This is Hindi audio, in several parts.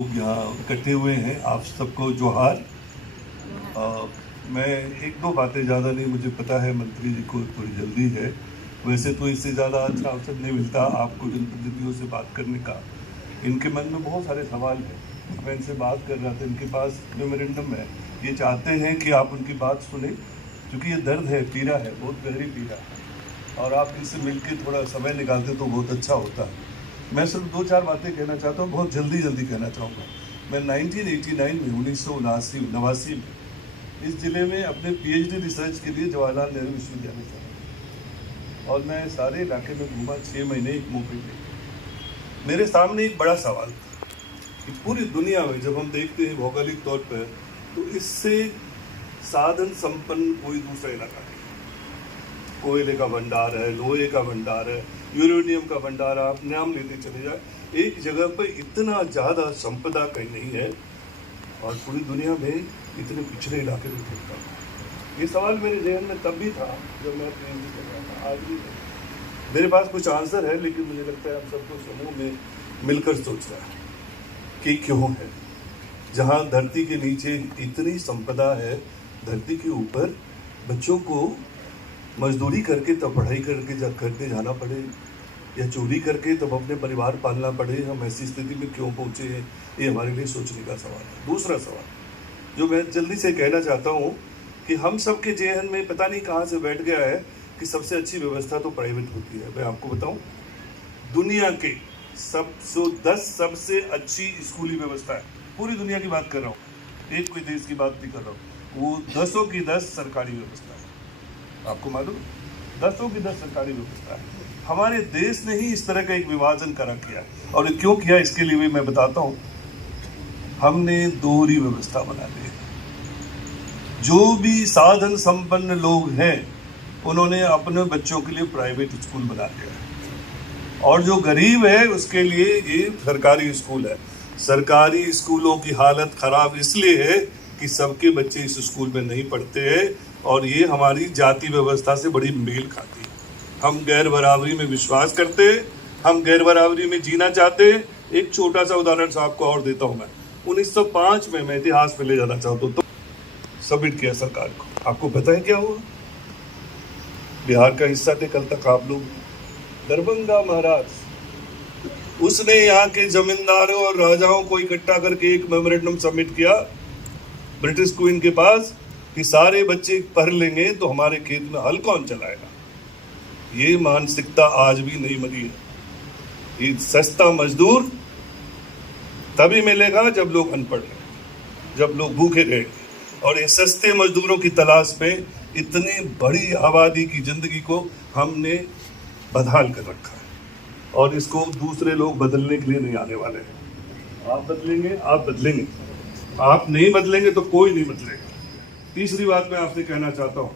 लोग यहाँ इकट्ठे हुए हैं, आप सबको जोहार। मैं एक दो बातें ज़्यादा नहीं, मुझे पता है मंत्री जी को थोड़ी जल्दी है, वैसे तो इससे ज़्यादा अच्छा अवसर नहीं मिलता आपको जनप्रतिनिधियों से बात करने का। इनके मन में बहुत सारे सवाल हैं, मैं इनसे बात कर रहा था, इनके पास मेमोरेंडम है, ये चाहते हैं कि आप उनकी बात सुने, क्योंकि ये दर्द है, पीड़ा है, बहुत गहरी पीड़ा है, और आप इनसे मिलकर थोड़ा समय निकालते तो बहुत अच्छा होता है। मैं सिर्फ दो चार बातें कहना चाहता हूँ, बहुत जल्दी कहना चाहूँगा। मैं 1989 में 1989 में इस ज़िले में अपने पीएचडी रिसर्च के लिए जवाहरलाल नेहरू विश्वविद्यालय से आया, और मैं सारे इलाके में घूमा 6 महीने एक मौके पे। मेरे सामने एक बड़ा सवाल था कि पूरी दुनिया में जब हम देखते हैं भौगोलिक तौर पर, तो इससे साधन संपन्न कोई दूसरा इलाका नहीं। कोयले का भंडार है, लोहे का भंडार है, यूरेनियम का भंडार, आप नाम लेते चले जाए, एक जगह पर इतना ज़्यादा संपदा कहीं नहीं है, और पूरी दुनिया में इतने पिछड़े इलाके में घूमता हूँ। ये सवाल मेरे जहन में तब भी था जब मैं पीएचडी कर रहा था, आज भी है। मेरे पास कुछ आंसर है, लेकिन मुझे लगता है हम सबको समूह में मिलकर सोचना है कि क्यों है। जहाँ धरती के नीचे इतनी संपदा है, धरती के ऊपर बच्चों को मजदूरी करके तब पढ़ाई करके जाना पड़े, या चोरी करके तब अपने परिवार पालना पड़े, हम ऐसी स्थिति में क्यों पहुँचे हैं, ये हमारे लिए सोचने का सवाल है। दूसरा सवाल जो मैं जल्दी से कहना चाहता हूँ कि हम सब के जेहन में पता नहीं कहाँ से बैठ गया है कि सबसे अच्छी व्यवस्था तो प्राइवेट होती है। मैं आपको बताऊँ, दुनिया के 10 सबसे अच्छी स्कूली व्यवस्था है, पूरी दुनिया की बात कर रहा हूँ, एक कोई देश की बात नहीं कर रहा हूँ, वो 10 की 10 सरकारी व्यवस्था है। आपको मालूम, 10 की 10 सरकारी व्यवस्था है। हमारे देश ने ही इस तरह का एक विभाजन करा किया, और क्यों किया इसके लिए भी मैं बताता हूँ। हमने दोहरी व्यवस्था बना दी। जो भी साधन संपन्न लोग हैं, उन्होंने अपने बच्चों के लिए प्राइवेट स्कूल बना दिया है, और जो गरीब है उसके लिए ये सरकारी स्कूल है। सरकारी स्कूलों की हालत खराब इसलिए है कि सबके बच्चे इस स्कूल में नहीं पढ़ते हैं, और ये हमारी जाति व्यवस्था से बड़ी मेल खाती है। हम गैर बराबरी में विश्वास करते हैं, हम गैर बराबरी में जीना चाहते हैं। एक छोटा सा उदाहरण साहब को और देता हूँ मैं। 1905 में मैं इतिहास में ले जाना चाहता हूँ, तो सबमिट किया सरकार को। आपको पता है क्या हुआ? बिहार का हिस्सा थे कल तक आप लोग, दरभंगा महाराज, उसने यहाँ के जमींदारों और राजाओं को इकट्ठा करके एक मेमोरेंडम सबमिट किया ब्रिटिश क्वीन के पास कि सारे बच्चे पढ़ लेंगे तो हमारे खेत में हल कौन चलाएगा। ये मानसिकता आज भी नहीं मरी है। ये सस्ता मजदूर तभी मिलेगा जब लोग अनपढ़ हैं, जब लोग भूखे रहेंगे, और ये सस्ते मजदूरों की तलाश में इतनी बड़ी आबादी की जिंदगी को हमने बदहाल कर रखा है, और इसको दूसरे लोग बदलने के लिए नहीं आने वाले हैं। आप बदलेंगे, आप बदलेंगे, आप नहीं बदलेंगे तो कोई नहीं बदलेगा। तीसरी बात मैं आपसे कहना चाहता हूँ,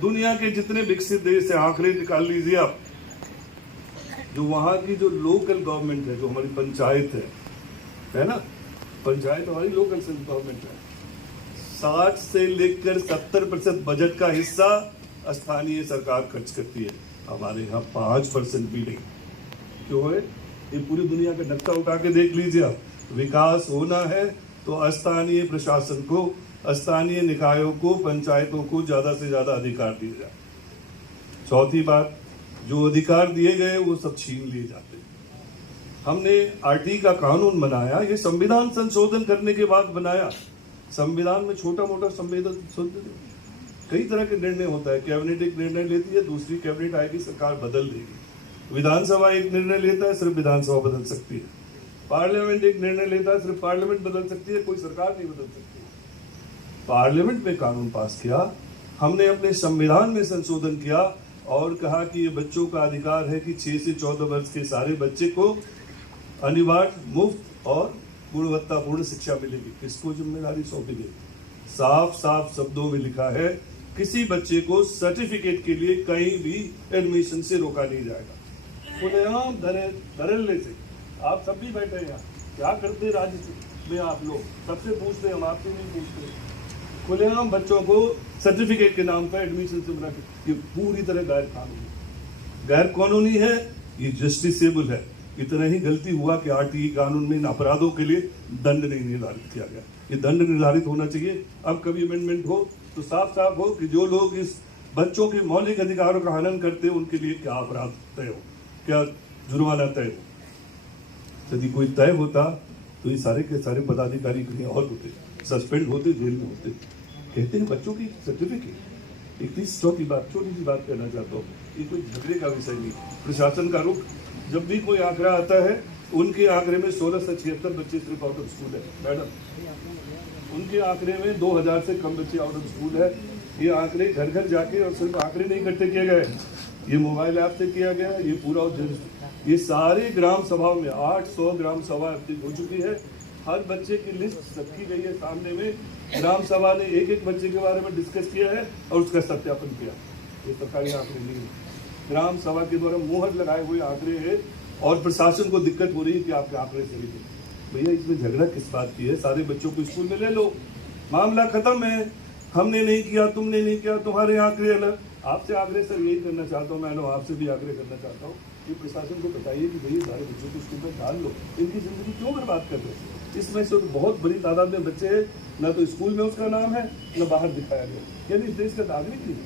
दुनिया के जितने विकसित देश से आंकड़े निकाल लीजिए आप, जो वहाँ की जो लोकल गवर्नमेंट है, जो हमारी पंचायत है ना, पंचायत हमारी लोकल गवर्नमेंट है, 60 से लेकर 70% बजट का हिस्सा स्थानीय सरकार खर्च करती है। हमारे यहाँ 5% भी नहीं। क्यों है? ये पूरी दुनिया का नक्शा उठा के देख लीजिए आप। विकास होना है तो स्थानीय प्रशासन को, स्थानीय निकायों को, पंचायतों को ज्यादा से ज्यादा अधिकार दिए जाए। चौथी बात, जो अधिकार दिए गए वो सब छीन लिए जाते हैं। हमने आरटी का कानून बनाया, ये संविधान संशोधन करने के बाद बनाया। संविधान में छोटा मोटा संशोधन, कई तरह के निर्णय होता है। कैबिनेट एक निर्णय लेती है, दूसरी कैबिनेट आएगी, सरकार बदल देगी। विधानसभा एक निर्णय लेता है, सिर्फ विधानसभा बदल सकती है। पार्लियामेंट एक निर्णय लेता है, सिर्फ पार्लियामेंट बदल सकती है, कोई सरकार नहीं बदल सकती। पार्लियामेंट में कानून पास किया, हमने अपने संविधान में संशोधन किया और कहा कि ये बच्चों का अधिकार है कि 6 से 14 वर्ष के सारे बच्चे को अनिवार्य, मुफ्त और गुणवत्तापूर्ण शिक्षा मिलेगी। किसको जिम्मेदारी सौंपी गई? साफ साफ शब्दों में लिखा है, किसी बच्चे को सर्टिफिकेट के लिए कहीं भी एडमिशन से रोका नहीं जाएगा। खुलेआम धड़ल्ले से आप सब भी बैठे हैं, क्या करते राज्य में आप लोग? सबसे पूछते, हम आपसे नहीं पूछते। खुलेआम बच्चों को सर्टिफिकेट के नाम पर एडमिशन से बना, ये पूरी तरह गैर कानूनी है। ये जस्टिसेबल है। इतना ही गलती हुआ कि आरटीई कानून में इन अपराधों के लिए दंड नहीं निर्धारित किया गया। ये दंड निर्धारित होना चाहिए। अब कभी अमेंडमेंट हो तो साफ साफ हो कि जो लोग इस बच्चों के मौलिक अधिकारों का हनन करते हैं उनके लिए क्या अपराध तय हो, क्या जुर्माना तय हो। यदि कोई तय होता तो ये सारे के सारे पदाधिकारी कहीं और होते, सस्पेंड होते, जेल में होते। कहते हैं बच्चों की सर्टिफिकेट। एक छोटी सी बात कहना चाहता हूँ, ये कोई झगड़े का विषय नहीं। प्रशासन का रुख, जब भी कोई आंकड़ा आता है उनके आंकड़े में 16 से 76 बच्चे सिर्फ आउट ऑफ स्कूल है मैडम। उनके आंकड़े में 2000 से कम बच्चे आउट ऑफ स्कूल है। ये आंकड़े घर घर जाके, और सिर्फ आंकड़े नहीं इकट्ठे किए गए, ये मोबाइल ऐप से किया गया। ये पूरा ये सारे ग्राम सभाओं में 800 ग्राम सभा हो चुकी है। हर बच्चे की लिस्ट रखी गई है सामने में। ग्राम सभा ने एक एक बच्चे के बारे में डिस्कस किया है और उसका सत्यापन किया। ये सरकारी आंकड़े नहीं है, ग्राम सभा के द्वारा मुहर लगाए हुए आंकड़े हैं। और प्रशासन को दिक्कत हो रही है कि आपके आंकड़े सही थे। भैया इसमें झगड़ा किस बात की है? सारे बच्चों को स्कूल में ले लो, मामला खत्म है। हमने नहीं किया, तुमने नहीं किया, तुम्हारे आंकड़े अलग। आपसे आग्रह सर यही करना चाहता हूँ, मैं आपसे भी आग्रह करना चाहता हूँ कि प्रशासन को बताइए कि भैया सारे बच्चों को स्कूल में डाल लो। इनकी जिंदगी क्यों बर्बाद कर रहे हैं? इसमें से तो बहुत बड़ी तादाद में बच्चे हैं, ना तो स्कूल में उसका नाम है, ना बाहर दिखाया गया। यानी इस देश का नागरिक नहीं,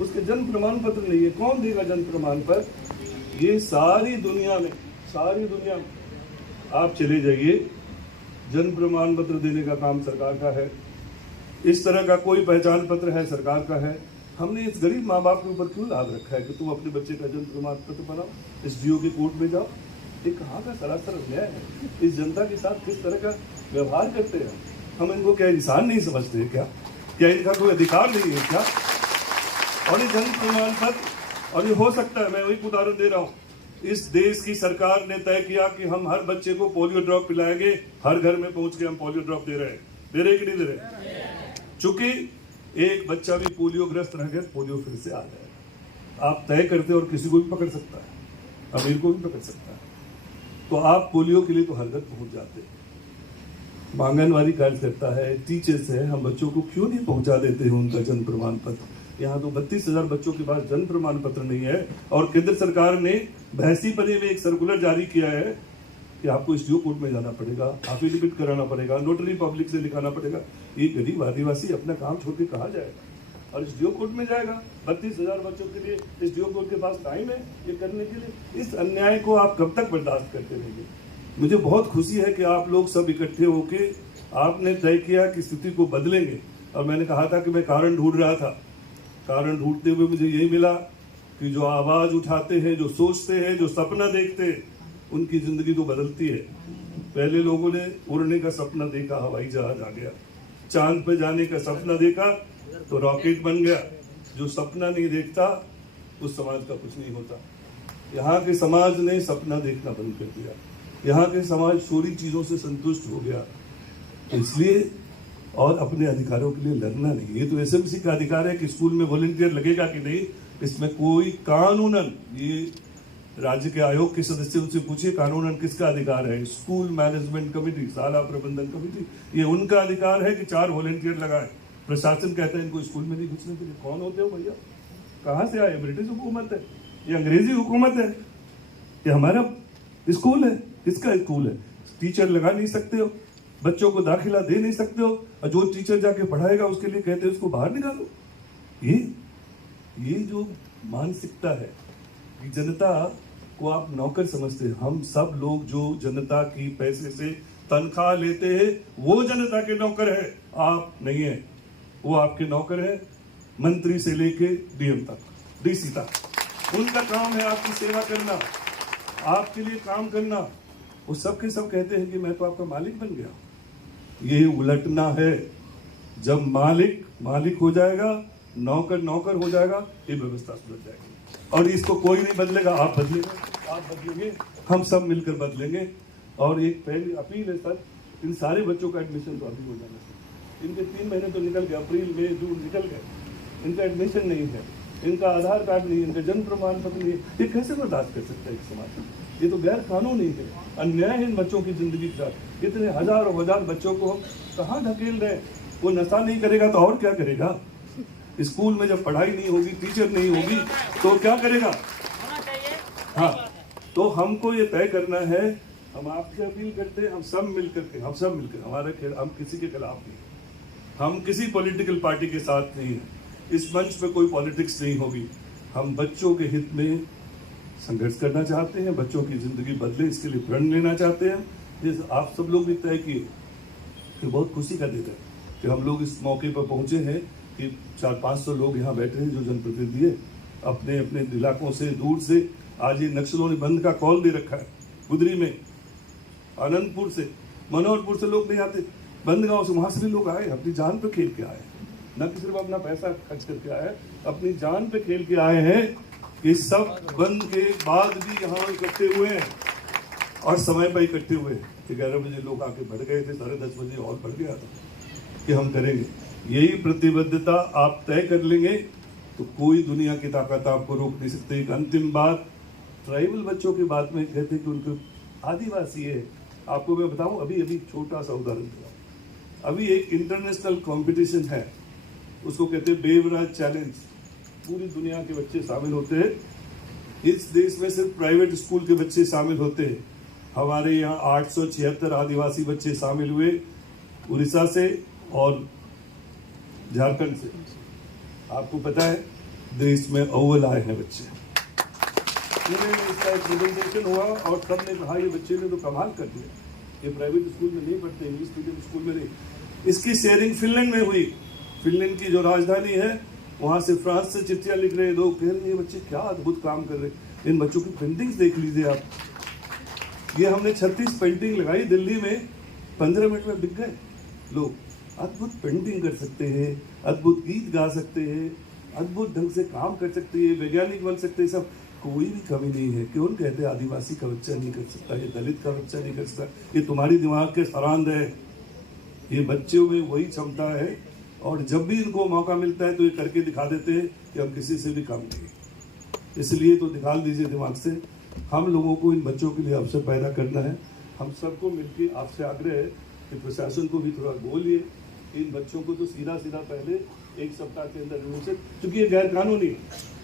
उसके जन्म प्रमाण पत्र नहीं है। कौन देगा जन्म प्रमाण पत्र? ये सारी दुनिया में आप चले जाइए, जन्म प्रमाण पत्र देने का काम सरकार का है। इस तरह का कोई पहचान पत्र है सरकार का है। हमने इस गरीब माँ बाप के ऊपर क्यों लाद रखा है कि तुम अपने बच्चे का जन्म प्रमाण पत्र बनाओ, SDO के कोर्ट में जाओ? ये कहाँ का सरासर अन्याय है। इस जनता के साथ किस तरह का व्यवहार करते हैं हम? इनको क्या इंसान नहीं समझते हैं क्या इनका कोई अधिकार नहीं है क्या? और ये जन्म प्रमाण पत्र, और ये हो सकता है, मैं वही उदाहरण दे रहा हूँ, इस देश की सरकार ने तय किया कि हम हर बच्चे को पोलियो ड्रॉप पिलाएंगे। हर घर में पहुंच के हम पोलियो ड्रॉप दे रहे हैं कि नहीं दे रहे? चूंकि एक बच्चा भी पोलियो ग्रस्त रह गया, पोलियो फिर से आ जाएगा। आप तय करते और किसी को भी पकड़ सकता है, अमीर को भी पकड़ सकता है। तो आप पोलियो के लिए तो हर घर पहुंच जाते हैं। आंगनवाड़ी कार्यकर्ता है, टीचर्स है, हम बच्चों को क्यों नहीं पहुंचा देते हैं उनका जन्म प्रमाण पत्र? यहाँ तो 32,000 बच्चों के पास जन्म प्रमाण पत्र नहीं है। और केंद्र सरकार ने भैंसीपने में एक सर्कुलर जारी किया है कि आपको SDO कोर्ट में जाना पड़ेगा, एफिडेविट कराना पड़ेगा, नोटरी पब्लिक से लिखाना पड़ेगा। ये गरीब आदिवासी अपना काम छोड़ के कहाँ जाएगा और SDO कोर्ट में जाएगा? 32,000 बच्चों के लिए SDO कोर्ट के पास टाइम है ये करने के लिए? इस अन्याय को आप कब तक बर्दाश्त करते रहेंगे? मुझे बहुत खुशी है कि आप लोग सब इकट्ठे होके आपने तय किया कि स्थिति को बदलेंगे। और मैंने कहा था कि मैं कारण ढूंढ रहा था, कारण ढूंढते हुए मुझे यही मिला कि जो आवाज उठाते हैं, जो सोचते हैं, जो सपना देखते हैं, उनकी जिंदगी तो बदलती है। पहले लोगों ने उड़ने का सपना देखा, हवाई जहाज आ गया। चांद पे जाने का सपना देखा तो रॉकेट बन गया। जो सपना नहीं देखता उस समाज का कुछ नहीं होता। यहाँ के समाज ने सपना देखना बंद कर दिया। यहाँ के समाज छोटी चीजों से संतुष्ट हो गया। तो इसलिए और अपने अधिकारों के लिए लड़ना नहीं। ये तो SMC का अधिकार है कि स्कूल में वॉलंटियर लगेगा कि नहीं, इसमें कोई कानूनन, ये राज्य के आयोग के सदस्य उनसे पूछिए कानूनन किसका अधिकार है? स्कूल मैनेजमेंट कमेटी, शाला प्रबंधन कमेटी, ये उनका अधिकार है कि 4 वॉलंटियर लगाए। प्रशासन कहता है इनको स्कूल में नहीं घुसने के लिए। कौन होते हो भैया? कहाँ से आए? ब्रिटिश हुकूमत है, ये अंग्रेजी हुकूमत है, ये हमारा स्कूल है? किसका स्कूल है? टीचर लगा नहीं सकते हो, बच्चों को दाखिला दे नहीं सकते हो, और जो टीचर जाके पढ़ाएगा उसके लिए कहते हैं उसको बाहर निकालो। ये जो मानसिकता है कि जनता को आप नौकर समझते हैं। हम सब लोग जो जनता की पैसे से तनख्वाह लेते हैं वो जनता के नौकर है, आप नहीं है। वो आपके नौकर है, मंत्री से लेके DM तक, DC तक। उनका काम है आपकी सेवा करना, आपके लिए काम करना। वो सब के सब कहते हैं कि मैं तो आपका मालिक बन गया। ये उलटना है। जब मालिक हो जाएगा, नौकर हो जाएगा, ये व्यवस्था सुधर जाएगी। और इसको कोई नहीं बदलेगा, आप बदलेंगे, हम सब मिलकर बदलेंगे। और एक पहली अपील है सर, इन सारे बच्चों का एडमिशन तो अभी हो जाना चाहिए। इनके 3 महीने तो निकल गए, अप्रैल मई जून निकल गए, इनका एडमिशन नहीं है, इनका आधार कार्ड नहीं है, इनका जन्म प्रमाण पत्र नहीं है। ये कैसे बर्दाश्त कर सकता है एक समाज? ये तो गैर कानूनी है, अन्याय है इन बच्चों की जिंदगी के साथ। इतने हजारों बच्चों को कहाँ ढकेल रहे? वो नशा नहीं करेगा तो और क्या करेगा? स्कूल में जब पढ़ाई नहीं होगी, टीचर नहीं होगी, तो क्या करेगा? हाँ, तो हमको ये तय करना है, हम आपसे अपील करते हैं, हम सब मिलकर हमारा हम किसी के खिलाफ नहीं, हम किसी पॉलिटिकल पार्टी के साथ नहीं है, इस मंच पे कोई पॉलिटिक्स नहीं होगी। हम बच्चों के हित में संघर्ष करना चाहते हैं, बच्चों की जिंदगी बदले इसके लिए प्रण लेना चाहते हैं। जिस आप सब लोग भी तय किए कि बहुत खुशी का दिन है कि हम लोग इस मौके पर पहुंचे हैं कि 400-500 लोग यहाँ बैठे हैं जो जनप्रतिनिधि है, अपने अपने इलाकों से दूर से। आज ये नक्सलों ने बंद का कॉल दे रखा है, गुदरी में, आनंदपुर से, मनोहरपुर से लोग नहीं आते, बंद गांव से, वहां से भी लोग आए, अपनी जान पे खेल के आए, न कि सिर्फ अपना पैसा खर्च करके आए, अपनी जान पे खेल के आए हैं। कि सब बंद के बाद भी यहाँ इकट्ठे हुए हैं और समय पर इकट्ठे हुए। 11 बजे लोग आके बढ़ गए थे, 10:30 बजे और बढ़ गया था कि हम करेंगे। यही प्रतिबद्धता आप तय कर लेंगे तो कोई दुनिया की ताकत आपको रोक नहीं सकती। एक अंतिम बात, ट्राइबल बच्चों की बात में कहते कि उनको आदिवासी है। आपको मैं बताऊं, अभी छोटा सा उदाहरण दिया, अभी एक इंटरनेशनल कंपटीशन है, उसको कहते हैं बेवराज चैलेंज। पूरी दुनिया के बच्चे शामिल होते हैं, इस देश में सिर्फ प्राइवेट स्कूल के बच्चे शामिल होते हैं। हमारे यहाँ 876 आदिवासी बच्चे शामिल हुए, उड़ीसा से और झारखंड से। आपको पता है देश में अव्वल आए हैं बच्चे। इसका एक प्रेजेंटेशन हुआ और सबने कहा ये बच्चे ने तो कमाल कर दिया, ये प्राइवेट स्कूल में नहीं पढ़ते, इंग्लिश मीडियम स्कूल में नहीं। इसकी शेयरिंग फिनलैंड में हुई। फिनलैंड की जो राजधानी है, वहां से फ्रांस से चिट्ठियां लिख रहे लोग, कह रहे हैं ये बच्चे क्या अद्भुत काम कर रहे हैं। इन बच्चों की पेंटिंग्स देख लीजिए आप। ये हमने 36 पेंटिंग लगाई दिल्ली में, 15 मिनट में बिक गए लोग। अद्भुत पेंटिंग कर सकते हैं, अद्भुत गीत गा सकते हैं, अद्भुत ढंग से काम कर सकते हैं, वैज्ञानिक बन सकते हैं, सब कोई भी कमी नहीं है। क्यों कहते हैं आदिवासी का बच्चा नहीं कर सकता, ये दलित का बच्चा नहीं कर सकता? ये तुम्हारी दिमाग के फरांद है। ये बच्चों में वही क्षमता है और जब भी इनको मौका मिलता है तो ये करके दिखा देते हैं कि हम किसी से भी कम नहीं। इसलिए तो निकाल दीजिए दिमाग से। हम लोगों को इन बच्चों के लिए अवसर पैदा करना है। हम सबको मिलकर आपसे आग्रह है कि प्रशासन को भी थोड़ा बोलिए, इन बच्चों को तो सीधा पहले 1 सप्ताह के अंदर रिमूव, क्योंकि ये गैर कानूनी है।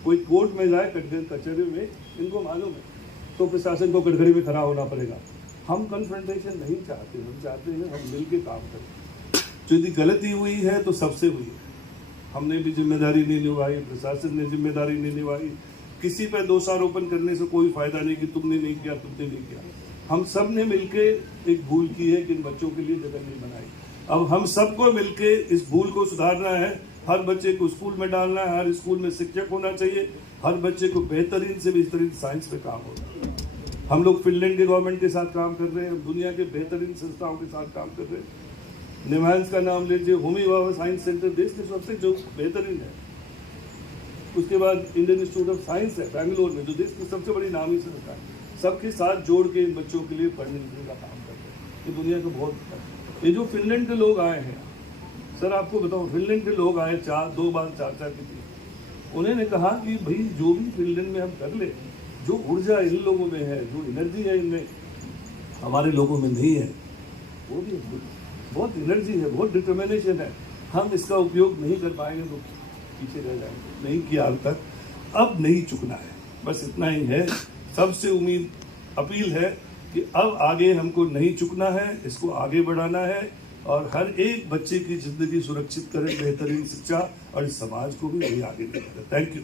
कोई कोर्ट में जाए, कचहरी में, इनको मालूम है, तो प्रशासन को कटघरे में खड़ा होना पड़ेगा। हम कन्फ्रंटेशन नहीं चाहते, हम चाहते हैं हम मिलकर काम करें। यदि गलती हुई है तो सबसे हुई है, हमने भी जिम्मेदारी नहीं निभाई, प्रशासन ने जिम्मेदारी नहीं निभाई। किसी पर दोषारोपण करने से कोई फायदा नहीं कि तुमने नहीं किया, तुमने नहीं किया। हम सब ने मिलके एक भूल की है कि इन बच्चों के लिए जगह नहीं बनाई। अब हम सबको मिलके इस भूल को सुधारना है। हर बच्चे को स्कूल में डालना है, हर स्कूल में शिक्षक होना चाहिए, हर बच्चे को बेहतरीन से बेहतरीन साइंस पे काम होगा। हम लोग फिनलैंड के गवर्नमेंट के साथ काम कर रहे हैं, दुनिया के बेहतरीन संस्थाओं के साथ काम कर रहे हैं। निमांस का नाम लीजिए, होमी भाभा साइंस सेंटर देश के सबसे जो बेहतरीन है। उसके बाद इंडियन इंस्टीट्यूट ऑफ साइंस है बैंगलोर में, जो देश की सबसे बड़ी नामी संस्था है। सबके साथ जोड़ के इन बच्चों के लिए पढ़ने लिखने का काम कर रहे हैं। ये दुनिया का बहुत, ये जो फिनलैंड के लोग आए हैं, सर आपको बताओ, फिनलैंड के लोग आए 2 बार 4 की थी। उन्होंने कहा कि भाई जो भी फिनलैंड में हम कर ले, जो ऊर्जा इन लोगों में है, जो एनर्जी है इनमें, हमारे लोगों में नहीं है। वो भी बहुत एनर्जी है, बहुत डिटर्मिनेशन है। हम इसका उपयोग नहीं कर पाएंगे तो पीछे रह जाएंगे। नहीं किया अब तक, अब नहीं चुकना है, बस इतना ही है। सबसे उम्मीद, अपील है कि अब आगे हमको नहीं चुकना है, इसको आगे बढ़ाना है और हर एक बच्चे की जिंदगी सुरक्षित करें, बेहतरीन शिक्षा, और इस समाज को भी वही आगे बढ़ाना है। Thank you.